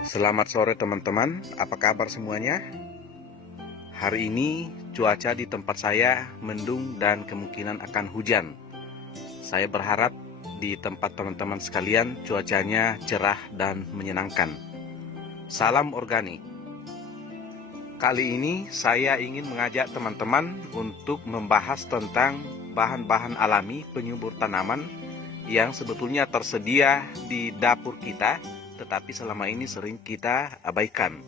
Selamat sore teman-teman, apa kabar semuanya? Hari ini cuaca di tempat saya mendung dan kemungkinan akan hujan. Saya berharap di tempat teman-teman sekalian cuacanya cerah dan menyenangkan. Salam organik. Kali ini saya ingin mengajak teman-teman untuk membahas tentang bahan-bahan alami penyubur tanaman yang sebetulnya tersedia di dapur kita, tetapi selama ini sering kita abaikan.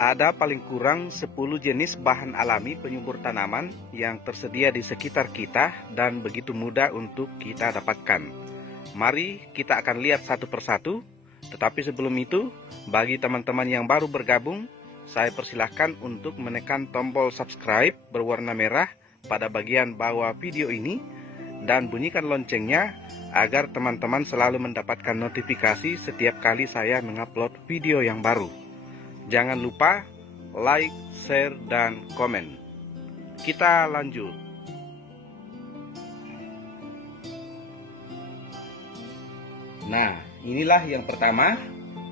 Ada paling kurang 10 jenis bahan alami penyubur tanaman yang tersedia di sekitar kita dan begitu mudah untuk kita dapatkan. Mari kita akan lihat satu persatu, tetapi sebelum itu, bagi teman-teman yang baru bergabung, saya persilahkan untuk menekan tombol subscribe berwarna merah pada bagian bawah video ini dan bunyikan loncengnya agar teman-teman selalu mendapatkan notifikasi setiap kali saya mengupload video yang baru. Jangan lupa like, share, dan komen. Kita lanjut. Nah, inilah yang pertama,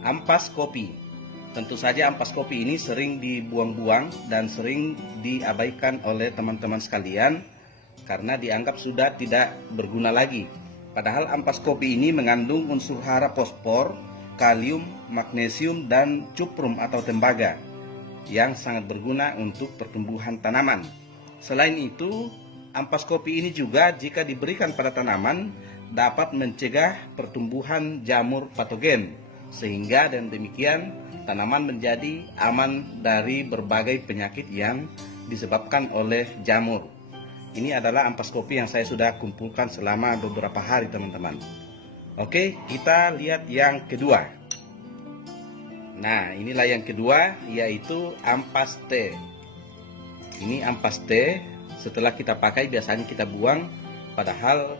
ampas kopi. Tentu saja ampas kopi ini sering dibuang-buang dan sering diabaikan oleh teman-teman sekalian karena dianggap sudah tidak berguna lagi. Padahal ampas kopi ini mengandung unsur hara fosfor, kalium, magnesium, dan cuprum atau tembaga yang sangat berguna untuk pertumbuhan tanaman. Selain itu, ampas kopi ini juga jika diberikan pada tanaman dapat mencegah pertumbuhan jamur patogen, sehingga dengan demikian tanaman menjadi aman dari berbagai penyakit yang disebabkan oleh jamur. Ini adalah ampas kopi yang saya sudah kumpulkan selama beberapa hari teman-teman. Oke, kita lihat yang kedua. Nah, inilah yang kedua, yaitu ampas teh. Ini ampas teh, setelah kita pakai biasanya kita buang. Padahal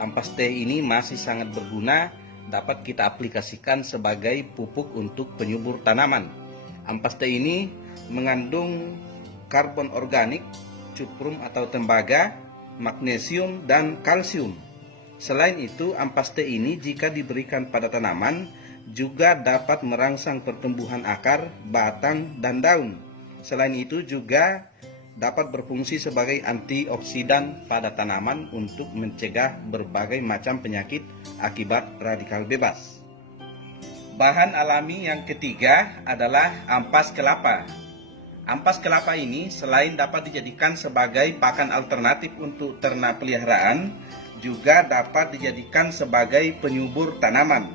ampas teh ini masih sangat berguna, dapat kita aplikasikan sebagai pupuk untuk penyubur tanaman. Ampas teh ini mengandung karbon organik, cuprum atau tembaga, magnesium, dan kalsium. Selain itu, ampas teh ini jika diberikan pada tanaman juga dapat merangsang pertumbuhan akar, batang, dan daun. Selain itu juga dapat berfungsi sebagai antioksidan pada tanaman untuk mencegah berbagai macam penyakit akibat radikal bebas. Bahan alami yang ketiga adalah ampas kelapa. Ampas kelapa ini selain dapat dijadikan sebagai pakan alternatif untuk ternak peliharaan, juga dapat dijadikan sebagai penyubur tanaman.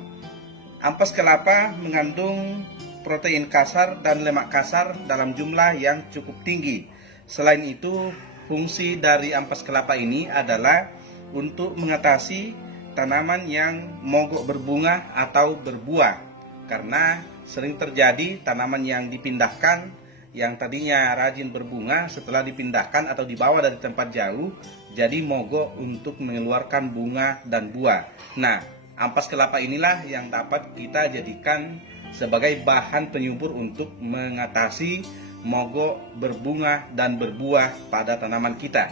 Ampas kelapa mengandung protein kasar dan lemak kasar dalam jumlah yang cukup tinggi. Selain itu, fungsi dari ampas kelapa ini adalah untuk mengatasi tanaman yang mogok berbunga atau berbuah, karena sering terjadi tanaman yang dipindahkan yang tadinya rajin berbunga setelah dipindahkan atau dibawa dari tempat jauh jadi mogok untuk mengeluarkan bunga dan buah. Nah, ampas kelapa inilah yang dapat kita jadikan sebagai bahan penyubur untuk mengatasi mogok berbunga dan berbuah pada tanaman kita.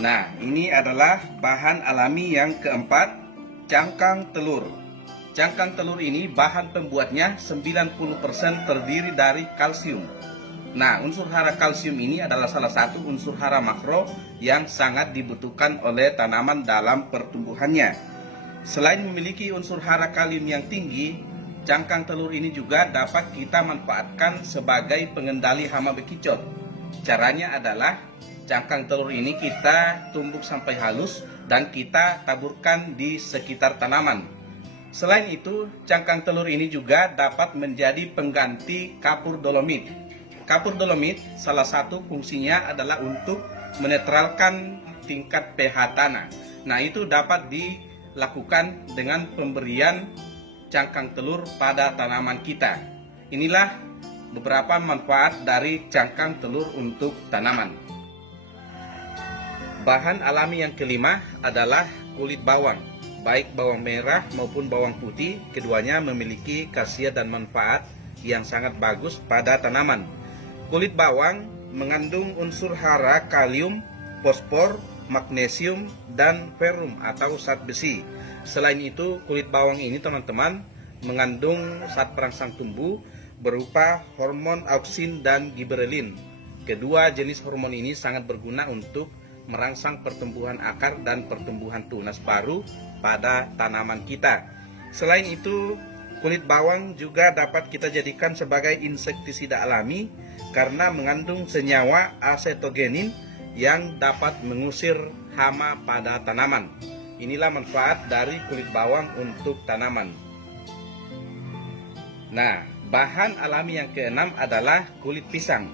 Nah, ini adalah bahan alami yang keempat, cangkang telur. Cangkang telur ini bahan pembuatnya 90% terdiri dari kalsium. Nah, unsur hara kalsium ini adalah salah satu unsur hara makro yang sangat dibutuhkan oleh tanaman dalam pertumbuhannya. Selain memiliki unsur hara kalium yang tinggi, cangkang telur ini juga dapat kita manfaatkan sebagai pengendali hama bekicot. Caranya adalah cangkang telur ini kita tumbuk sampai halus dan kita taburkan di sekitar tanaman. Selain itu, cangkang telur ini juga dapat menjadi pengganti kapur dolomit. Kapur dolomit salah satu fungsinya adalah untuk menetralkan tingkat pH tanah. Nah, itu dapat dilakukan dengan pemberian cangkang telur pada tanaman kita. Inilah beberapa manfaat dari cangkang telur untuk tanaman. Bahan alami yang kelima adalah kulit bawang. Baik bawang merah maupun bawang putih, keduanya memiliki khasiat dan manfaat yang sangat bagus pada tanaman. Kulit bawang mengandung unsur hara kalium, fosfor, magnesium, dan ferrum atau zat besi. Selain itu, kulit bawang ini teman-teman mengandung zat perangsang tumbuh berupa hormon auksin dan giberelin. Kedua jenis hormon ini sangat berguna untuk merangsang pertumbuhan akar dan pertumbuhan tunas baru pada tanaman kita. Selain itu, kulit bawang juga dapat kita jadikan sebagai insektisida alami karena mengandung senyawa asetogenin yang dapat mengusir hama pada tanaman. Inilah manfaat dari kulit bawang untuk tanaman. Nah, bahan alami yang keenam adalah kulit pisang.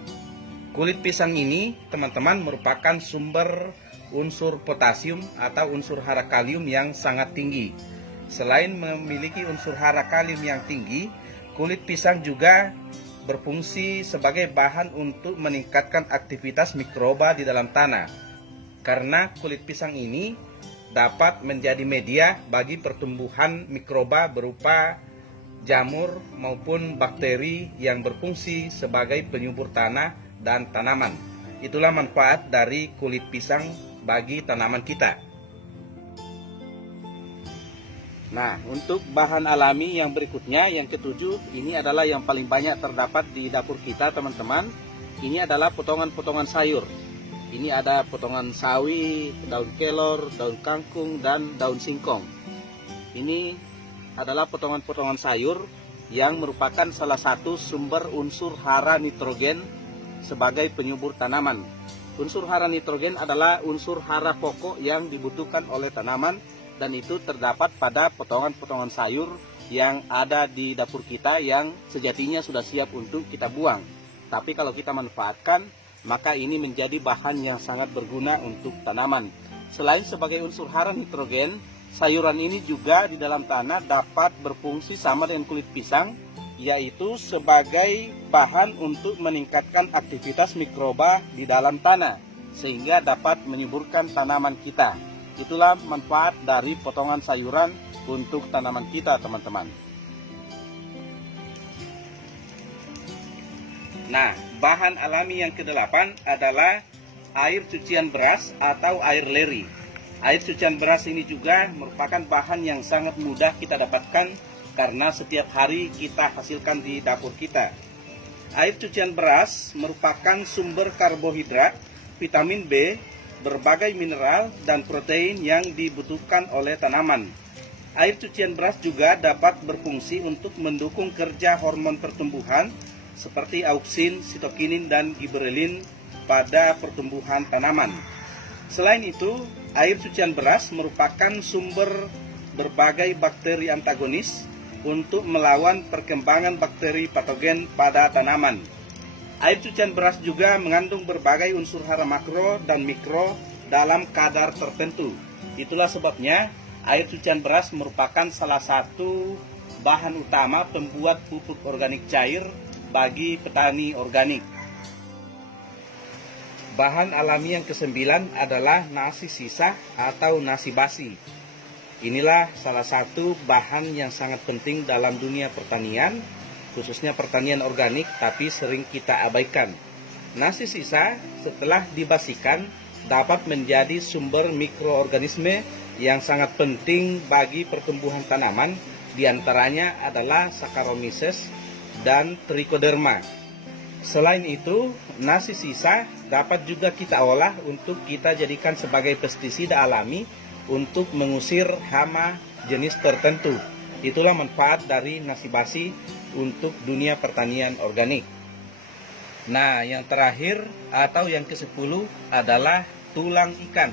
Kulit pisang ini, teman-teman, merupakan sumber unsur potasium atau unsur hara kalium yang sangat tinggi. Selain memiliki unsur hara kalium yang tinggi, kulit pisang juga berfungsi sebagai bahan untuk meningkatkan aktivitas mikroba di dalam tanah. Karena kulit pisang ini dapat menjadi media bagi pertumbuhan mikroba berupa jamur maupun bakteri yang berfungsi sebagai penyubur tanah dan tanaman. Itulah manfaat dari kulit pisang bagi tanaman kita. Nah, untuk bahan alami yang berikutnya, yang ketujuh, ini adalah yang paling banyak terdapat di dapur kita, teman-teman. Ini adalah potongan-potongan sayur. Ini ada potongan sawi, daun kelor, daun kangkung, dan daun singkong. Ini adalah potongan-potongan sayur yang merupakan salah satu sumber unsur hara nitrogen sebagai penyubur tanaman. Unsur hara nitrogen adalah unsur hara pokok yang dibutuhkan oleh tanaman, dan itu terdapat pada potongan-potongan sayur yang ada di dapur kita yang sejatinya sudah siap untuk kita buang. Tapi kalau kita manfaatkan, maka ini menjadi bahan yang sangat berguna untuk tanaman. Selain sebagai unsur hara nitrogen, sayuran ini juga di dalam tanah dapat berfungsi sama dengan kulit pisang, yaitu sebagai bahan untuk meningkatkan aktivitas mikroba di dalam tanah, sehingga dapat menyuburkan tanaman kita. Itulah manfaat dari potongan sayuran untuk tanaman kita, teman-teman. Nah, bahan alami yang kedelapan adalah air cucian beras atau air leri. Air cucian beras ini juga merupakan bahan yang sangat mudah kita dapatkan karena setiap hari kita hasilkan di dapur kita. Air cucian beras merupakan sumber karbohidrat, vitamin B, berbagai mineral dan protein yang dibutuhkan oleh tanaman. Air cucian beras juga dapat berfungsi untuk mendukung kerja hormon pertumbuhan seperti auksin, sitokinin, dan giberelin pada pertumbuhan tanaman. Selain itu, air cucian beras merupakan sumber berbagai bakteri antagonis untuk melawan perkembangan bakteri patogen pada tanaman. Air cucian beras juga mengandung berbagai unsur hara makro dan mikro dalam kadar tertentu. Itulah sebabnya air cucian beras merupakan salah satu bahan utama pembuat pupuk organik cair bagi petani organik. Bahan alami yang kesembilan adalah nasi sisa atau nasi basi. Inilah salah satu bahan yang sangat penting dalam dunia pertanian, khususnya pertanian organik, tapi sering kita abaikan. Nasi sisa setelah dibasikan dapat menjadi sumber mikroorganisme yang sangat penting bagi pertumbuhan tanaman, diantaranya adalah Saccharomyces dan Trichoderma. Selain itu, nasi sisa dapat juga kita olah untuk kita jadikan sebagai pestisida alami untuk mengusir hama jenis tertentu. Itulah manfaat dari nasi basi untuk dunia pertanian organik. Nah, yang terakhir atau yang ke-10 adalah tulang ikan.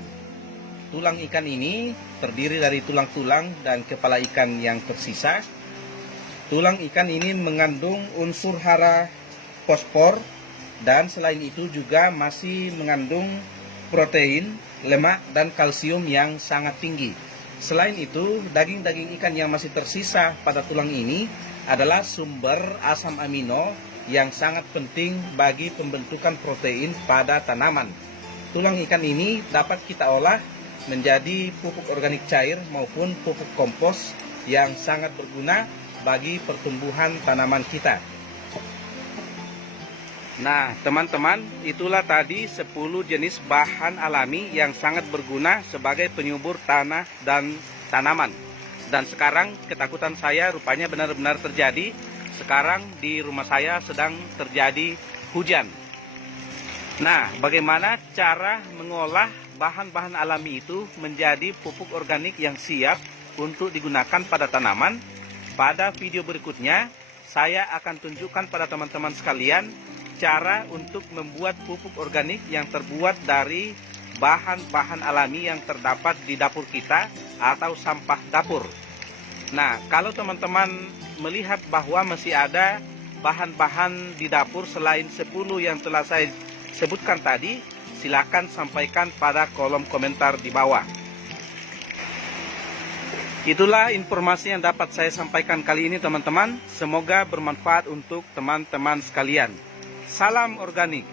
Tulang ikan ini terdiri dari tulang-tulang dan kepala ikan yang tersisa. Tulang ikan ini mengandung unsur hara fosfor dan selain itu juga masih mengandung protein, lemak, dan kalsium yang sangat tinggi. Selain itu, daging-daging ikan yang masih tersisa pada tulang ini adalah sumber asam amino yang sangat penting bagi pembentukan protein pada tanaman. Tulang ikan ini dapat kita olah menjadi pupuk organik cair maupun pupuk kompos yang sangat berguna bagi pertumbuhan tanaman kita. Nah, teman-teman, itulah tadi 10 jenis bahan alami yang sangat berguna sebagai penyubur tanah dan tanaman. Dan sekarang ketakutan saya rupanya benar-benar terjadi. Sekarang di rumah saya sedang terjadi hujan. Nah, bagaimana cara mengolah bahan-bahan alami itu menjadi pupuk organik yang siap untuk digunakan pada tanaman? Pada video berikutnya, saya akan tunjukkan pada teman-teman sekalian cara untuk membuat pupuk organik yang terbuat dari bahan-bahan alami yang terdapat di dapur kita atau sampah dapur. Nah, kalau teman-teman melihat bahwa masih ada bahan-bahan di dapur selain 10 yang telah saya sebutkan tadi, silakan sampaikan pada kolom komentar di bawah. Itulah informasi yang dapat saya sampaikan kali ini, teman-teman. Semoga bermanfaat untuk teman-teman sekalian. Salam organik.